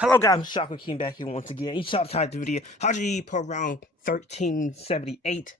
Hello guys, Shaka came back here once again. You saw the title of the video, Hajime per round 1378.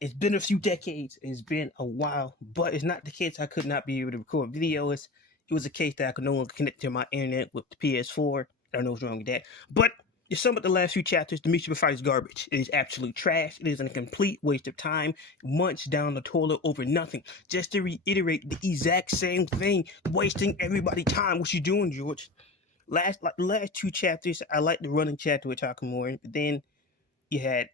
It's been a few decades, it's been a while, but it's not the case I could not be able to record videos. It was a case that I could no longer connect to my internet with the PS4. I don't know what's wrong with that. But to sum up the last few chapters, the Mutual Fight is garbage. It is absolute trash. It is a complete waste of time. Months down the toilet over nothing. Just to reiterate the exact same thing. Wasting everybody's time. What you doing, George? Last two chapters, I like the running chapter with Takamura, but then you had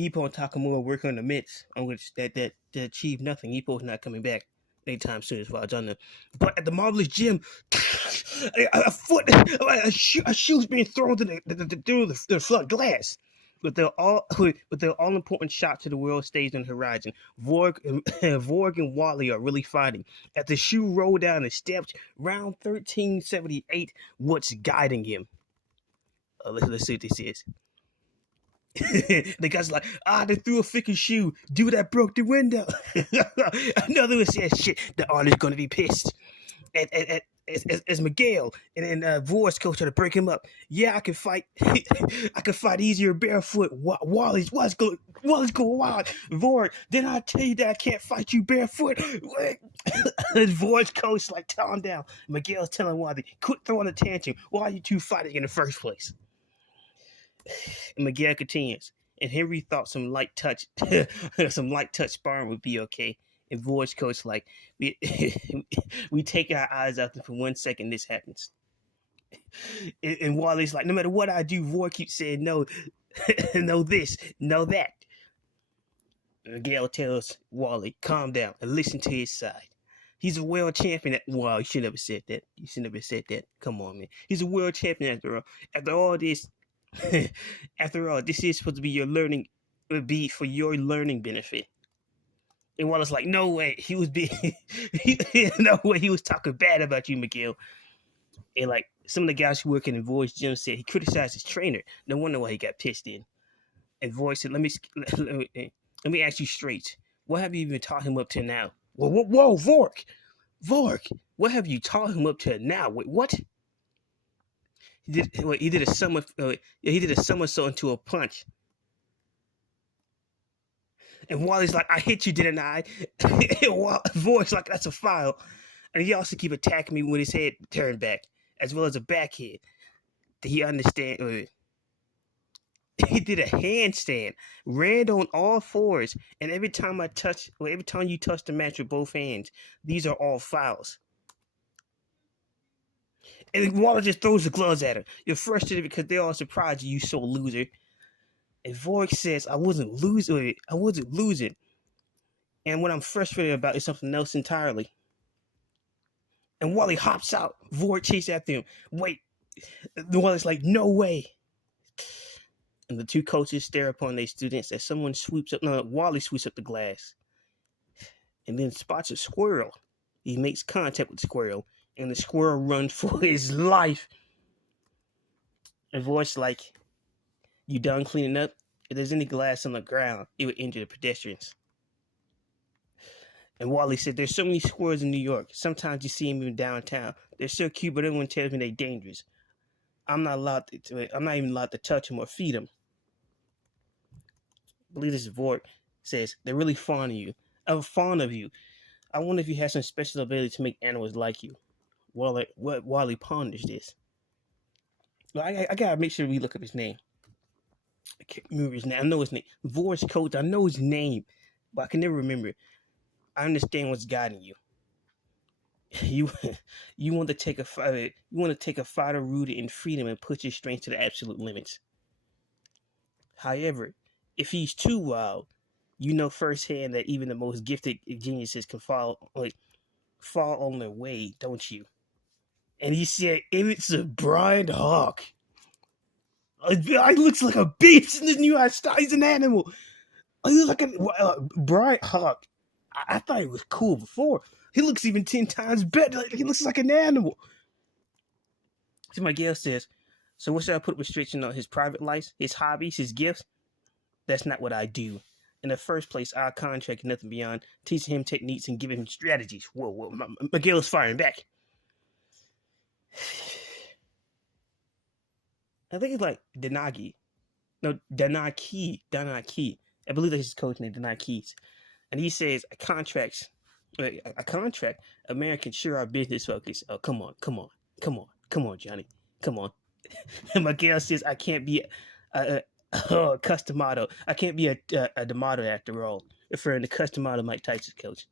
Ippo and Takamura working on the mitts, on which that achieved nothing. Ippo's not coming back anytime soon, as far as I know. But at the Marvelous Gym, a shoe's being thrown through the flood glass. But the all important shot to the world stage on the horizon. Vorg and Wally are really fighting. As the shoe rolled down the steps, round 1378, what's guiding him? Let's see what this is. The guy's like, they threw a freaking shoe. Dude that broke the window. Another one says, shit, the artist's gonna be pissed. As Miguel and Vor's coach try to break him up. Yeah, I can fight. I can fight easier barefoot. Wally's going wild. Vor, then I tell you that I can't fight you barefoot. Vor's coach like, calm down. Miguel's telling Wally, quit throwing a tantrum. Why are you two fighting in the first place? And Miguel continues. And Henry thought some light touch sparring would be okay. And Vor's coach like, we take our eyes out for 1 second, this happens. And Wally's like, no matter what I do, Vor keeps saying no, no this, no that. Miguel tells Wally, calm down and listen to his side. He's a world champion. Wow, you should never said that. You should never said that. Come on, man. He's a world champion after all. After all this, this is supposed to be your learning, be for your learning benefit. And Wallace like, no way, he was being, no way, he was talking bad about you, Miguel. And like some of the guys who work in Vor's gym said he criticized his trainer. No wonder why he got pissed in. And Vor said, let me ask you straight. What have you even taught him up to now? Whoa, Vork, what have you taught him up to now? Wait, what? He did a somersault into a punch. And Wally's like, I hit you, didn't I? Vor's like, that's a foul. And he also keep attacking me with his head turned back, as well as a back hit. Did he understand? He did a handstand, ran on all fours, and every time you touch the match with both hands, these are all fouls. And Waller just throws the gloves at him. You're frustrated because they're all surprised you so loser. And Vork says, I wasn't losing. And what I'm frustrated about is something else entirely. And Wally hops out. Vork chases after him. Wait. Wally's like, no way. And the two coaches stare upon their students as Wally sweeps up the glass. And then spots a squirrel. He makes contact with the squirrel. And the squirrel runs for his life. And Vork's like, you done cleaning up? If there's any glass on the ground, it would injure the pedestrians. And Wally said, there's so many squirrels in New York. Sometimes you see them even downtown. They're so cute, but everyone tells me they're dangerous. I'm not even allowed to touch them or feed them. I believe this is Vork says, they're really fond of you. I'm fond of you. I wonder if you have some special ability to make animals like you. Wally ponders this. I gotta make sure we look up his name. I can't remember his name. I know his name. Vor's coach, I know his name, but I can never remember it. I understand what's guiding you. You want to take a fighter rooted in freedom and push his strength to the absolute limits. However, if he's too wild, you know firsthand that even the most gifted geniuses can fall on their way, don't you? And he said, it's a Brian Hawk. He looks like a beast in this new style. He's an animal. He looks like a Brian Hawk. I thought he was cool before. He looks even 10 times better. He looks like an animal. So Miguel says, so what should I put restriction on? His private life, his hobbies, his gifts? That's not what I do. In the first place, our contract nothing beyond teaching him techniques and giving him strategies. Whoa. Miguel's firing back. I think it's like Danagi. No, Danaki. I believe that's his coach name, Danaki. And he says a contract. Americans sure are business focused. Oh, come on, Johnny, come on. And Miguel says I can't be a Customato. I can't be a D'Amato after all. Referring to Customato, Mike Tyson's coach.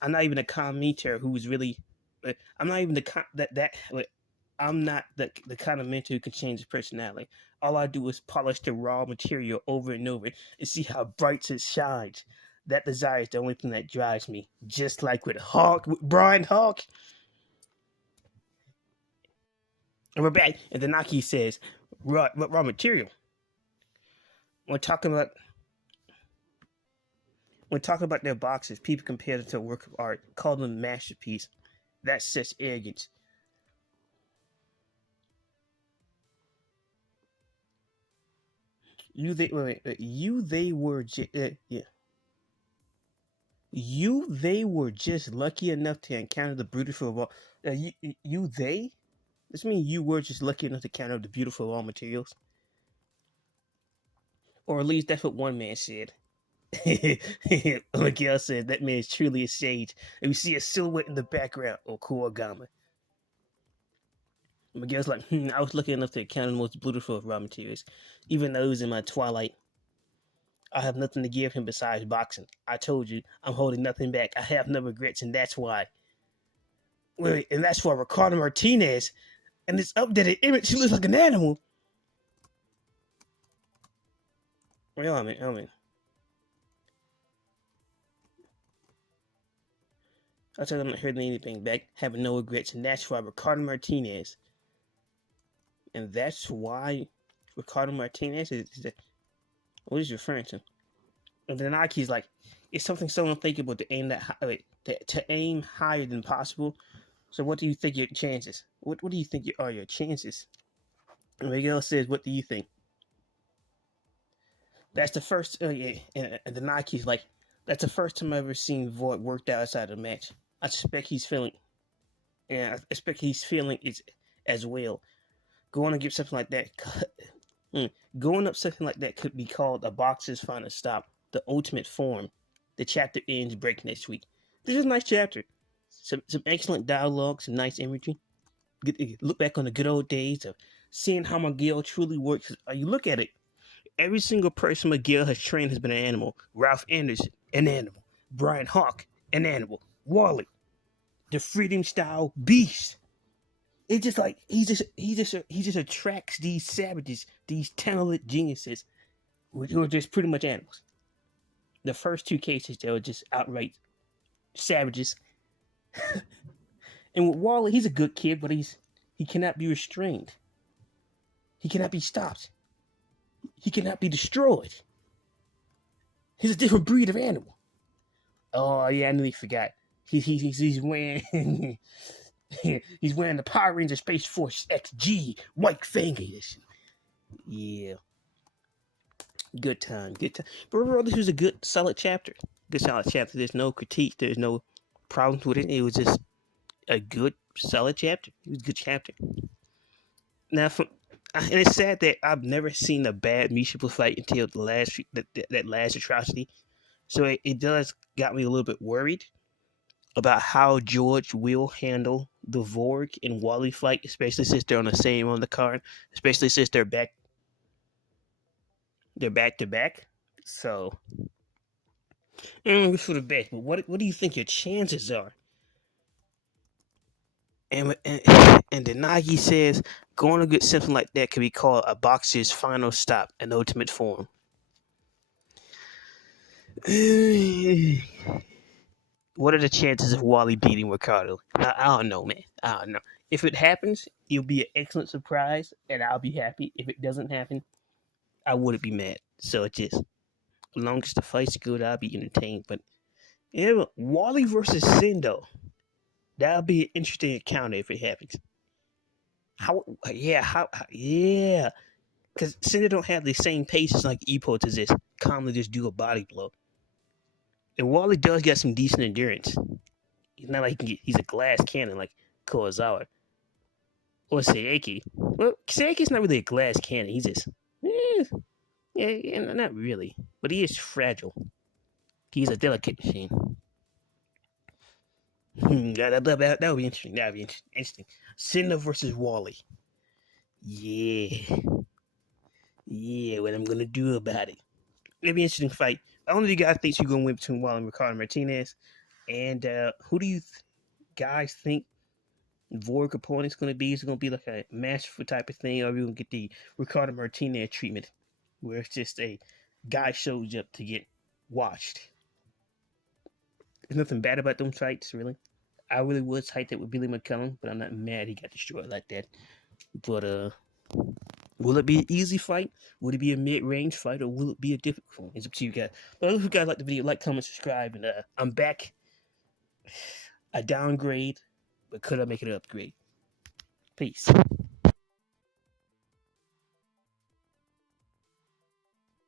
I'm not even a commentator who's really. I'm not even I'm not the kind of mentor who can change his personality. All I do is polish the raw material over and over and see how bright it shines. That desire is the only thing that drives me. Just like with Brian Hawk. And we're back. And then Naki says, raw material. When talking about their boxes, people compare them to a work of art, call them a masterpiece. That's such arrogance. They were just lucky enough to encounter the beautiful of all. They. This means you were just lucky enough to encounter the beautiful raw materials, or at least that's what one man said. Miguel said that man is truly a sage, and we see a silhouette in the background. Or Kuwagama. Miguel's like, I was lucky enough to encounter the most beautiful of raw materials, even those in my twilight. I have nothing to give him besides boxing. I told you, I'm holding nothing back. I have no regrets, and that's why. Wait, and that's why Ricardo Martinez, and this updated image, he looks like an animal. Wait, I mean. I told him I'm not holding anything back, having no regrets, and that's why Ricardo Martinez. And that's why Ricardo Martinez is what is he referring to? And then Aki's like, it's something so unthinkable to aim higher than possible. So what do you think your chances? What do you think are your chances? And Miguel says, what do you think? That's the first. And the Nike's like, that's the first time I've ever seen Void worked out outside of the match. I expect he's feeling it as well. Going up something like that could be called a boxer's final stop, the ultimate form. The chapter ends break next week. This is a nice chapter. Some excellent dialogue, some nice imagery. Look back on the good old days of seeing how Miguel truly works. You look at it. Every single person Miguel has trained has been an animal. Ralph Anderson, an animal. Brian Hawk, an animal. Wally, the freedom style beast. It's just like he just attracts these savages, these talented geniuses, who are just pretty much animals. The first two cases, they were just outright savages. And with Wally, he's a good kid, but he cannot be restrained. He cannot be stopped. He cannot be destroyed. He's a different breed of animal. Oh yeah, I nearly forgot. He's wearing he's wearing the Power Ranger Space Force XG White Fang Edition. Yeah. Good time. But overall, this was a good, solid chapter. There's no critique. There's no problems with it. It was just a good, solid chapter. It was a good chapter. Now, and it's sad that I've never seen a bad Mishipa fight until that last atrocity. So it does got me a little bit worried about how George will handle the Vorg and Wally fight, especially since they're on the card, especially since they're back to back. So, for the best. But what do you think your chances are? And Denagi says going to get something like that could be called a boxer's final stop, an ultimate form. What are the chances of Wally beating Ricardo? I don't know, man. I don't know. If it happens, it'll be an excellent surprise, and I'll be happy. If it doesn't happen, I wouldn't be mad. So it's just, as long as the fight's good, I'll be entertained. But yeah, Wally versus Sendo, that'll be an interesting encounter if it happens. Yeah. Because Sendo don't have the same paces like Ippo to just calmly just do a body blow. And Wally does got some decent endurance. He's not like he's a glass cannon like Kurosawa. Or Seiki. Well, Seiki's not really a glass cannon. He's just, yeah, not really. But he is fragile. He's a delicate machine. That would be interesting. That would be interesting. Cinna versus Wally. Yeah. Yeah, what I'm going to do about it. It'll be an interesting fight. I don't know if you guys think you're going to win between Wally and Ricardo Martinez. And who do you guys think Vorg opponent's going to be? Is it going to be like a masterful type of thing? Or are we going to get the Ricardo Martinez treatment where it's just a guy shows up to get watched? There's nothing bad about them fights, really. I really was hyped up with Billy McCullum, but I'm not mad he got destroyed like that. But will it be an easy fight? Will it be a mid-range fight, or will it be a difficult one? It's up to you guys. But if you guys like the video, like, comment, subscribe, and I'm back. A downgrade, but could I make it an upgrade? Peace.